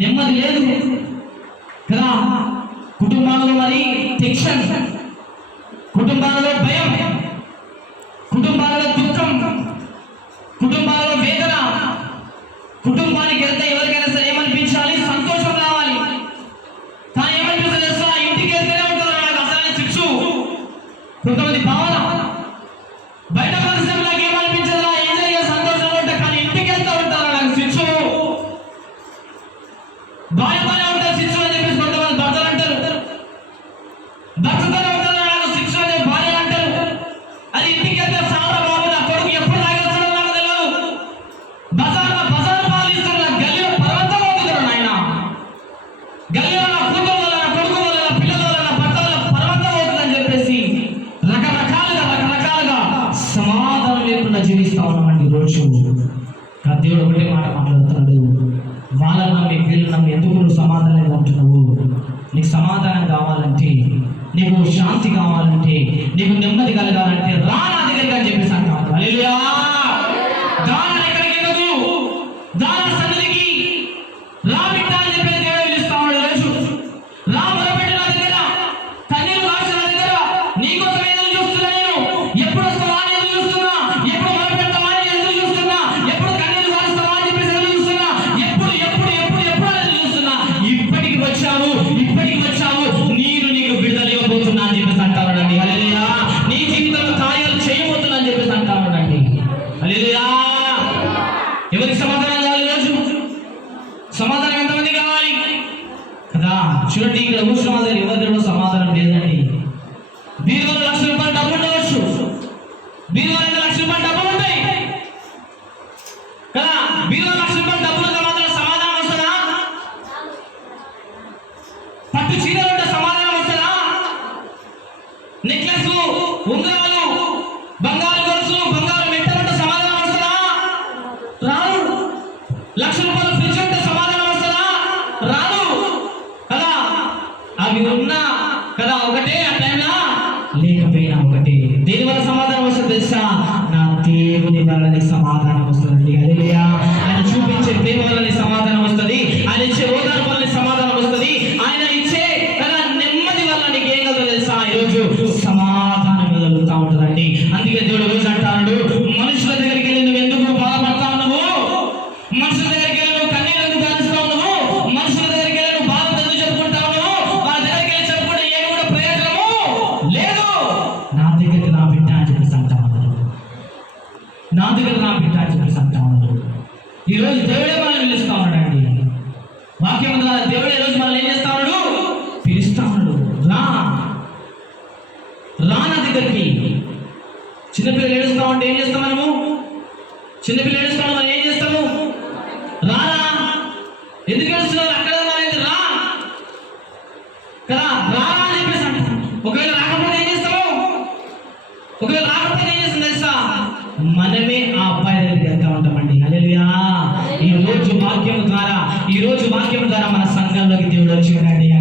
నెమ్మది లేదు కదా. కుటుంబాలలో మరి టెన్షన్, కుటుంబాలలో భయం, కుటుంబాలలో దుఃఖం, కుటుంబాలలో వేదన. కుటుంబానికి వెళ్తే ఎవరికైనా సరే ఏమనిపించాలి? సంతోషం రావాలి. కానీ ఏమనిపిస్తుంది తెలుసా? ఇంటికి వెళ్తేనే ఉంటుంది నాకు అసలు శిక్షు. కొంతమంది భావన బయట పరిశ్రమలకు ఏమనిపించదు, ఏం జరిగే సంతోషంగా ఉంటా, కానీ ఇంటికి వెళ్తూ ఉంటారు నాకు శిక్షు. బాగా ఉంటారు శిక్షు అని చెప్పేసి కొంతమంది భర్తలు అంటారు. భర్తతోనే ఉంటారు నాకు శిక్షు అనే భార్య అంటారు. అది ఇంటికి వెళ్తే చాలా బాగుంది. నా కొడుకు ఎప్పుడు తాగేస్తాడో నాకు తెలియదు. బజార్ పాలు ఇస్తారు, గల్లీలో పర్వంతం అవుతుంటారు నాయన. గల్లీలో నా కూతురు వల్ల, నా కొడుకు వల్ల, నా పిల్లల వల్ల, నా భర్త వల్ల పర్వంతం అవుతుందని చెప్పేసి రకరకాలుగా సమాధానం లేకుండా జీవిస్తా ఉన్నామండి రోజు. దేవుడు ఒకటే మాట మాట్లాడుతున్నాడు, వాళ్ళని నమ్మి వీళ్ళు నమ్మి ఎందుకు నువ్వు సమాధానంగా ఉంటున్నావు? నీకు సమాధానం కావాలంటే, నీకు శాంతి కావాలంటే, నీకు నెమ్మది కలగాలంటే రా నా దగ్గరికి అని చెప్పేసి అంటారు. హల్లెలూయా. దాని ఎక్కడికి ఎందుకు? దాని సన్నిధికి రా బిడ్డ అని చెప్పేసి దేవుడు పిలుస్తా ఉన్నాడు రోజు. రా మొరపెట్టు నా దగ్గర, కన్నీరు కాల్చు నా దగ్గర. నీకోసం ఎదురు చూస్తున్నా నేను. ఎప్పుడు వస్తావా అని ఎదురు చూస్తున్నా, ఎప్పుడు మొరపెడతావా అని ఎదురు చూస్తున్నా, ఎప్పుడు కన్నీరు కాల్చుతావా అని చెప్పేసి ఎదురు చూస్తున్నా, ఎప్పుడు ఎప్పుడు ఎప్పుడు ఎప్పుడు ఎదురు చూస్తున్నా. ఇప్పటికి వచ్చావు, నీకు విడుదల ఇవ్వబోతున్నా అని చెప్పేసి అంటారండి. హల్లెలూయా. నీ జీవితంలో కార్యాలు చేయబోతున్నా అని చెప్పేసి అంటారండి. హల్లెలూయా. ఎవరికి సమాధానం కావాలి రోజు? సమాధానం ఎంతమంది కావాలి కదా? చూడండి, ఇక్కడ కూర్చున్న వాళ్ళ దగ్గర ఎవరి దగ్గర సమాధానం లేదండి. బీరువాలో ₹1,00,000 డబ్బులు ఉండవచ్చు, బీరువాలో ₹2,00,000 డబ్బులు ఉంటాయి కదా. బీరువాలో ₹1,00,000 డబ్బులు మాత్రం సమాధానం వస్తుందా? పట్టు చీరలు ఉంటే సమాధానం వస్తుందా? నెక్లెస్లు, ఉంగరాలు, బంగారు గొలుసులు, బంగారు మెట్టలు ఉంటే సమాధానం వస్తుందా? రాదు. ₹1,00,000 ఫ్రిడ్జ్ ఉంటే సమాధానం వస్తుందా? రాదు కదా. అవి ఉన్నా కదా ఒకటే, ఆ టైంలో లేకపోయినా ఒకటే. దేని వల్ల సమాధానం వస్తుంది తెలుసా? నా దేవుని వల్ల సమాధానం వస్తుంది. హల్లెలూయా. ఆయన చూపించే ప్రేమ వల్ల సమాధానం వస్తుంది. ఆయన ఇచ్చే ఓదార్పు వల్ల సమాధానం వస్తుంది. ఆయన ఇచ్చే కదా నెమ్మది వల్ల నీకు ఏం కలదో తెలుసా? ఈరోజు సమాధానం కలుగుతూ ఉంటుందండి. అందుకే దేవుడు రోజు అంటాడు, మనుషుల దగ్గరికి వెళ్ళి నువ్వు ఎందుకు బాధపడతా ఉన్నావు? మనుషుల దగ్గరికి వెళ్ళి నువ్వు కన్నీరు ఎందుకు కాలుస్తా ఉన్నావు? మనుషుల దగ్గరికి వెళ్ళి నువ్వు బాధ ఎందుకు చెప్పుకుంటా ఉన్నావు? వాళ్ళ దగ్గరికి వెళ్ళి చెప్పుకుంటే ఏమి కూడా ప్రయోజనము లేదు. నా దగ్గరికి నా బిడ్డ అని చెప్పేసి అంటా ఉన్నారు. నా దగ్గర నా బిడ్డ అని చెప్పేసి అంటా ఉన్నారు. ఈరోజు దేవుడే మనల్ని పిలుస్తా ఉన్నాడండి. వాక్యం ద్వారా దేవుడే రోజు మనల్ని ఏం చేస్తా ఉన్నాడు? పిలుస్తా ఉన్నాడు. రా నా దగ్గరికి. చిన్నపిల్లలు ఏడుస్తా ఉంటే ఏం చేస్తాం మనము? చిన్నపిల్లలు ఏడుస్తా మనం ఏం చేస్తాము? రారా. ఎందుకు ఏడుస్తున్నావు? అక్కడ రా కదా. రా అని చెప్పేసి అంట. ఒకవేళ రాకపోతే ఏం చేస్తాము? ఒకవేళ రాకపోతే ఏం చేస్తుంది తెలుసా? మనమే ఆ అబ్బాయి దగ్గరికి వెళ్తా ఉంటామండి. హల్లెలూయా. ఈ రోజు వాక్యం ద్వారా మన సంఘంలోకి దేవుడు వచ్చి ఉన్నాడు.